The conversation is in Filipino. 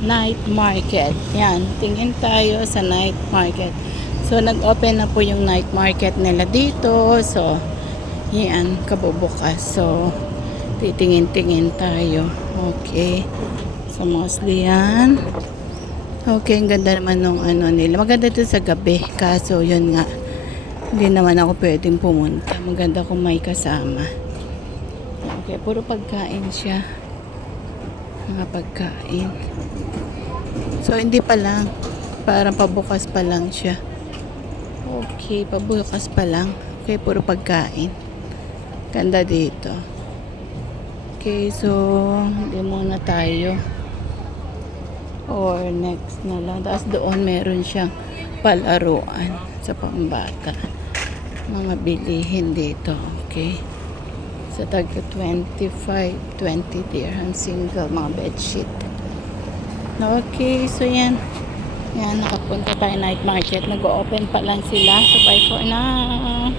night market. Yan, tingin tayo sa night market. So, nag-open na po yung night market nila dito. So, yan, kabubukas. So, titingin-tingin tayo. Okay. So, mostly yan. Okay, ang ganda naman nung ano nila. Maganda ito sa gabi. Kaso, yun nga. Hindi naman ako pwedeng pumunta. Maganda kung may kasama. Okay, puro pagkain siya. Mga pagkain. So, hindi pa lang. Parang pabukas pa lang siya. Okay, pabukas pa lang. Okay, puro pagkain. Ganda dito. Okay, so, hindi muna tayo. Or next na lang. Tapos doon meron siyang palaruan sa pambata. Mga bilihin dito. Okay. Sa tag 25, 20 dirham single mga bedsheet. Okay, so yan. Yan, nakapunta tayo night market. Nag-open pa lang sila. So, bye for now.